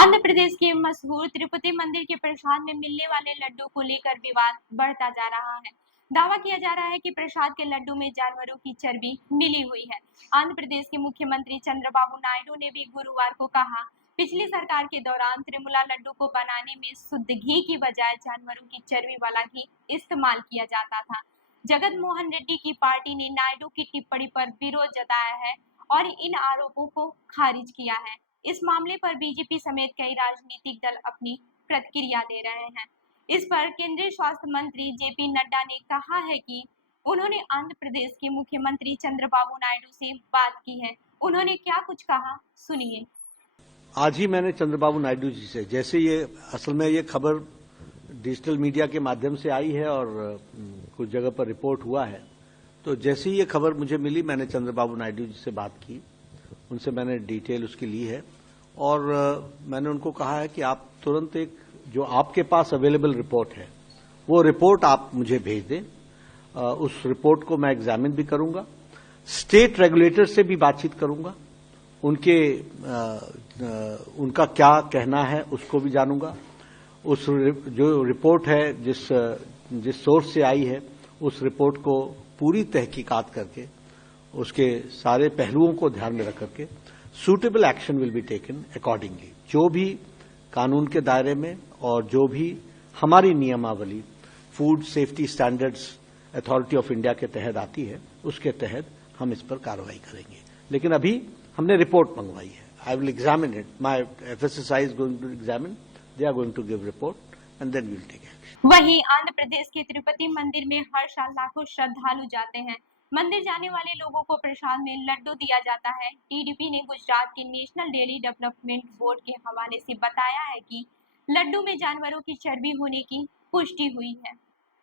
आंध्र प्रदेश के मशहूर तिरुपति मंदिर के प्रसाद में मिलने वाले लड्डू को लेकर विवाद बढ़ता जा रहा है। दावा किया जा रहा है कि प्रसाद के लड्डू में जानवरों की चर्बी मिली हुई है। आंध्र प्रदेश के मुख्यमंत्री चंद्रबाबू नायडू ने भी गुरुवार को कहा, पिछली सरकार के दौरान त्रिमुला लड्डू को बनाने में शुद्ध घी की बजाय जानवरों की चर्बी वाला घी इस्तेमाल किया जाता था। जगन मोहन रेड्डी की पार्टी ने नायडू की टिप्पणी पर विरोध जताया है और इन आरोपों को खारिज किया है। इस मामले पर बीजेपी समेत कई राजनीतिक दल अपनी प्रतिक्रिया दे रहे हैं। इस पर केंद्रीय स्वास्थ्य मंत्री जेपी नड्डा ने कहा है कि उन्होंने आंध्र प्रदेश के मुख्यमंत्री चंद्रबाबू नायडू से बात की है। उन्होंने क्या कुछ कहा, सुनिए। आज ही मैंने चंद्रबाबू नायडू जी से, जैसे ये असल में ये खबर डिजिटल मीडिया के माध्यम से आई है और कुछ जगह पर रिपोर्ट हुआ है, तो जैसे ही ये खबर मुझे मिली मैंने चंद्रबाबू नायडू जी से बात की, उनसे मैंने डिटेल उसकी ली है और मैंने उनको कहा है कि आप तुरंत एक जो आपके पास अवेलेबल रिपोर्ट है वो रिपोर्ट आप मुझे भेज दें। उस रिपोर्ट को मैं एग्जामिन भी करूंगा, स्टेट रेगुलेटर से भी बातचीत करूंगा, उनका क्या कहना है उसको भी जानूंगा। उस जो रिपोर्ट है जिस सोर्स से आई है उस रिपोर्ट को पूरी तहकीकात करके उसके सारे पहलुओं को ध्यान में रख करके suitable action will be taken accordingly. जो भी कानून के दायरे में और जो भी हमारी नियमावली food safety standards authority of India के तहत आती है उसके तहत हम इस पर कार्रवाई करेंगे। लेकिन अभी हमने रिपोर्ट मंगवाई है। I will examine it, my FSSAI is going to examine, they are going to give report and then we will take action. वहीं आंध्र प्रदेश के तिरुपति मंदिर में हर साल लाखों श्रद्धालु जाते हैं। मंदिर जाने वाले लोगों को प्रसाद में लड्डू दिया जाता है। टीडीपी ने गुजरात के नेशनल डेयरी डेवलपमेंट बोर्ड के हवाले से बताया है कि लड्डू में जानवरों की चर्बी होने की पुष्टि हुई है।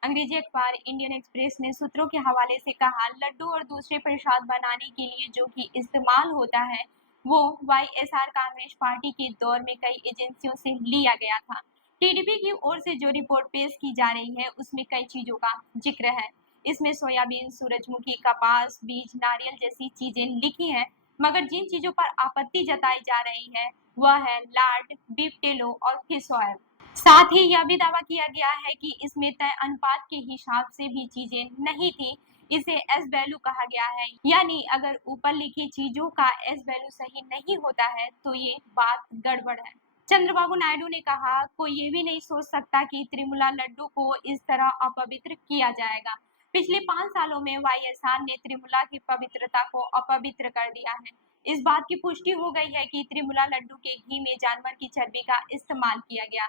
अंग्रेजी अखबार इंडियन एक्सप्रेस ने सूत्रों के हवाले से कहा, लड्डू और दूसरे प्रसाद बनाने के लिए जो घी इस्तेमाल होता है वो YSR कांग्रेस पार्टी के दौर में कई एजेंसियों से लिया गया था। टीडीपी की ओर से जो रिपोर्ट पेश की जा रही है उसमें कई चीजों का जिक्र है। इसमें सोयाबीन, सूरजमुखी, कपास, बीज, नारियल जैसी चीजें लिखी हैं, मगर जिन चीजों पर आपत्ति जताई जा रही है वह है लार्ड, बीफ टेलो और फिश ऑयल। साथ ही यह भी दावा किया गया है कि इसमें तय अनुपात के हिसाब से भी चीजें नहीं थी। इसे एस वैल्यू कहा गया है, यानी अगर ऊपर लिखी चीजों का एस वैल्यू सही नहीं होता है तो ये बात गड़बड़ है। चंद्रबाबू नायडू ने कहा, कोई ये भी नहीं सोच सकता कि त्रिमुला लड्डू को इस तरह अपवित्र किया जाएगा। पिछले 5 सालों में YSR ने त्रिमुला की पवित्रता को अपवित्र कर दिया है। इस बात की पुष्टि हो गई है कि त्रिमुला लड्डू के घी में जानवर की चर्बी का इस्तेमाल किया गया।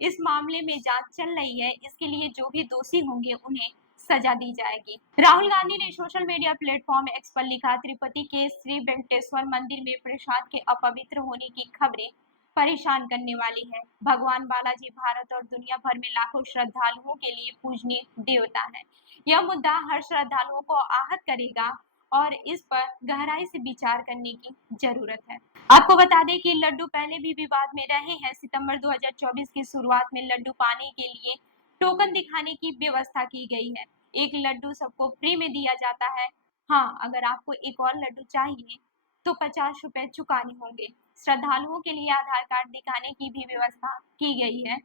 इस मामले में जांच चल रही है। इसके लिए जो भी दोषी होंगे उन्हें सजा दी जाएगी। राहुल गांधी ने सोशल मीडिया प्लेटफॉर्म एक्स पर लिखा, तिरुपति के श्री वेंकटेश्वर मंदिर में प्रसाद के अपवित्र होने की खबरें परेशान करने वाली है। भगवान बालाजी भारत और दुनिया भर में लाखों श्रद्धालुओं के लिए पूजनीय देवता है। यह मुद्दा हर श्रद्धालुओं को आहत करेगा और इस पर गहराई से विचार करने की जरूरत है। आपको बता दें कि लड्डू पहले भी विवाद में रहे हैं। सितंबर 2024 की शुरुआत में लड्डू पाने के लिए टोकन दिखाने की व्यवस्था की गई है। एक लड्डू सबको फ्री में दिया जाता है। हाँ, अगर आपको एक और लड्डू चाहिए तो 50 रुपए चुकाने होंगे। श्रद्धालुओं के लिए आधार कार्ड दिखाने की भी व्यवस्था की गई है।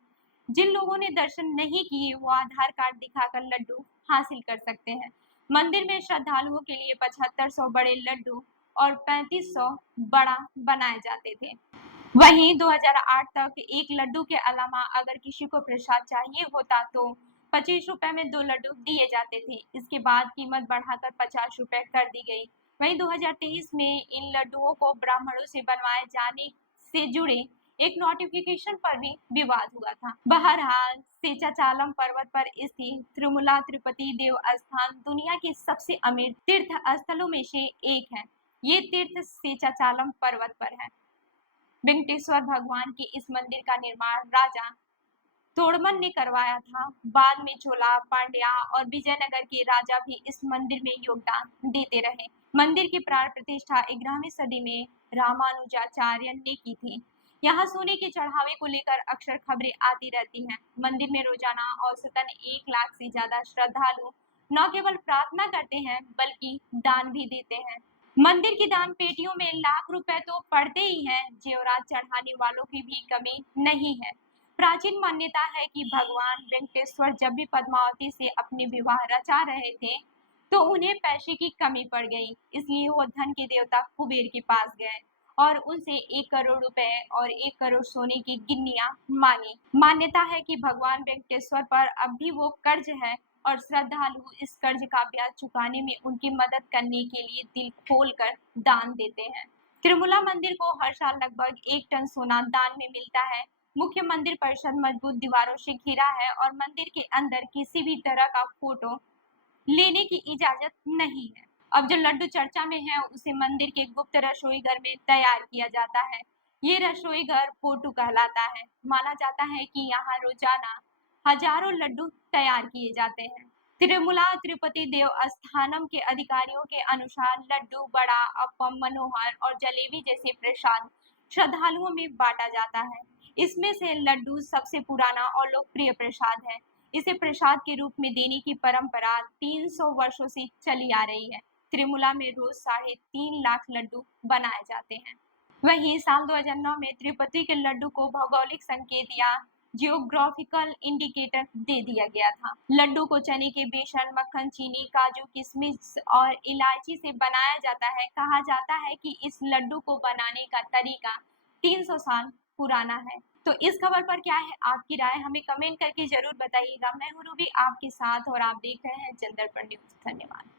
जिन लोगों ने दर्शन नहीं किए वो आधार कार्ड दिखाकर लड्डू हासिल कर सकते हैं। मंदिर में श्रद्धालुओं के लिए 7500 बड़े लड्डू और 3500 बड़ा बनाए जाते थे। वहीं 2008 तक एक लड्डू के अलावा अगर किसी को प्रसाद चाहिए होता तो 25 रुपए में 2 लड्डू दिए जाते थे। इसके बाद कीमत बढ़ाकर 50 रुपए कर दी गई। वहीं 2023 में इन लड्डुओं को ब्राह्मणों से बनवाए जाने से जुड़े एक नोटिफिकेशन पर भी विवाद हुआ था। बहरहाल, शेषाचलम पर्वत पर स्थित तिरुमला तिरुपति देवस्थान दुनिया के सबसे अमीर तीर्थ स्थलों में से एक है। ये तीर्थ शेषाचलम पर्वत पर है। वेंकटेश्वर भगवान के इस मंदिर का निर्माण राजा तोड़मन ने करवाया था। बाद में चोला, पांड्या और विजयनगर के राजा भी इस मंदिर में योगदान देते रहे। मंदिर की प्राण प्रतिष्ठा 11वीं सदी में रामानुजाचार्य ने की थी। यहाँ सोने के चढ़ावे को लेकर अक्सर खबरें आती रहती हैं। मंदिर में रोजाना औसतन 1 लाख से ज्यादा श्रद्धालु न केवल प्रार्थना करते हैं बल्कि दान भी देते हैं। मंदिर की दान पेटियों में लाख रुपए तो पड़ते ही हैं, जेवरात चढ़ाने वालों की भी कमी नहीं है। प्राचीन मान्यता है कि भगवान वेंकटेश्वर जब भी पद्मावती से अपने विवाह रचा रहे थे, तो उन्हें पैसे की कमी पड़ गई, इसलिए वो धन के देवता कुबेर के पास गए और उनसे 1 करोड़ रुपए और 1 करोड़ सोने की गिन्नियां मांगी। मान्यता है कि भगवान वेंकटेश्वर पर अब भी वो कर्ज है और श्रद्धालु इस कर्ज का ब्याज चुकाने में उनकी मदद करने के लिए दिल खोलकर दान देते हैं। तिरुमला मंदिर को हर साल लगभग 1 टन सोना दान में मिलता है। मुख्य मंदिर परिसर मजबूत दीवारों से घिरा है और मंदिर के अंदर किसी भी तरह का फोटो लेने की इजाजत नहीं है। अब जो लड्डू चर्चा में है उसे मंदिर के गुप्त रसोई घर में तैयार किया जाता है। ये रसोई घर पोटू कहलाता है। माना जाता है कि यहाँ रोजाना हजारों लड्डू तैयार किए जाते हैं। तिरुमला तिरुपति देवस्थानम के अधिकारियों के अनुसार लड्डू, वड़ा, अप्पम, मनोहर और जलेबी जैसे प्रसाद श्रद्धालुओं में बांटा जाता है। इसमें से लड्डू सबसे पुराना और लोकप्रिय प्रसाद है। इसे प्रसाद के रूप में देने की परंपरा 300 वर्षों से चली आ रही है। तिरुमला में रोज 3.5 लाख लड्डू बनाए जाते हैं। वहीं साल 2009 में तिरुपति के लड्डू को भौगोलिक संकेत या जियोग्राफिकल इंडिकेटर दे दिया गया था। लड्डू को चने के बेसन, मक्खन, चीनी, काजू, किशमिश और इलायची से बनाया जाता है। कहा जाता है कि इस लड्डू को बनाने का तरीका 300 साल पुराना है। तो इस खबर पर क्या है आपकी राय, हमें कमेंट करके जरूर बताइएगा। मैं हूँ रूबी आपके साथ और आप देख रहे हैं जनदर्पण न्यूज। धन्यवाद।